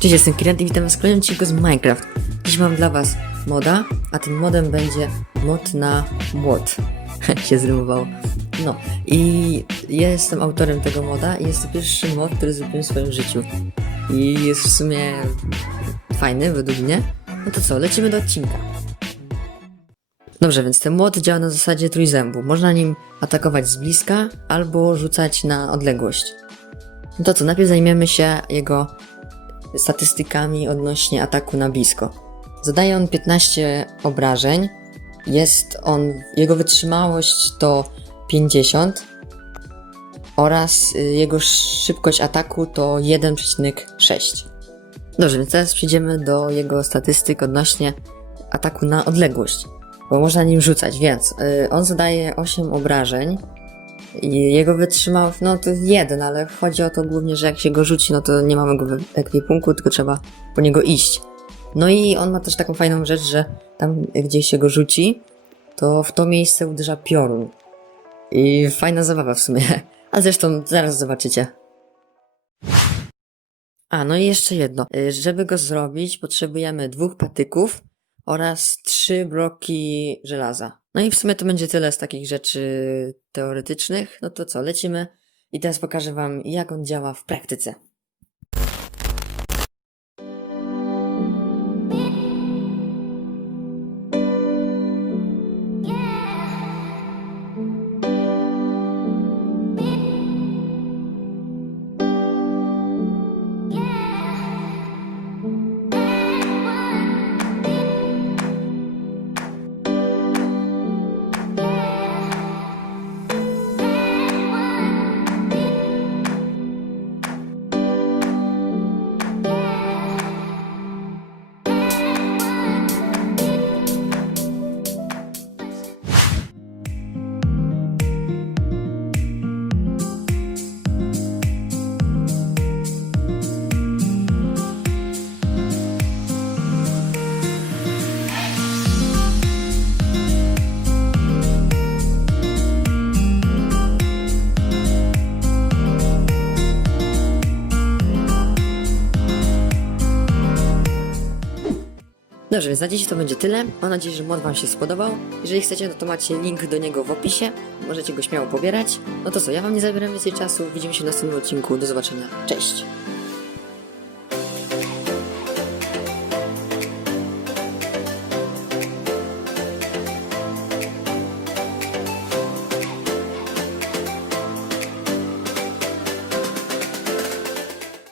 Cześć, jestem Kirant i witam w kolejnym odcinku z Minecraft. Dziś mam dla was moda, a tym modem będzie mod na młot. się zrymowało. No i ja jestem autorem tego moda i jest to pierwszy mod, który zrobiłem w swoim życiu. I jest w sumie fajny według mnie. No to co, lecimy do odcinka. Dobrze, więc ten młot działa na zasadzie trójzębu. Można nim atakować z bliska albo rzucać na odległość. No to co, najpierw zajmiemy się jego statystykami odnośnie ataku na blisko. Zadaje on 15 obrażeń. Jest on, jego wytrzymałość to 50 oraz y, jego szybkość ataku to 1,6. Dobrze, więc teraz przejdziemy do jego statystyk odnośnie ataku na odległość, bo można nim rzucać, więc y, on zadaje 8 obrażeń i jego wytrzymałość, no to jeden, ale chodzi o to głównie, że jak się go rzuci, no to nie mamy go w ekwipunku, tylko trzeba po niego iść. No i on ma też taką fajną rzecz, że tam gdzie się go rzuci, to w to miejsce uderza piorun. I fajna zabawa w sumie. A zresztą zaraz zobaczycie. A, no i jeszcze jedno. Żeby go zrobić, potrzebujemy dwóch patyków oraz trzy bloki żelaza. No i w sumie to będzie tyle z takich rzeczy teoretycznych. No to co, lecimy i teraz pokażę wam, jak on działa w praktyce. Dobrze, więc na dziś to będzie tyle. Mam nadzieję, że mod wam się spodobał. Jeżeli chcecie, no to macie link do niego w opisie. Możecie go śmiało pobierać. No to co, ja wam nie zabieram więcej czasu. Widzimy się w następnym odcinku. Do zobaczenia. Cześć!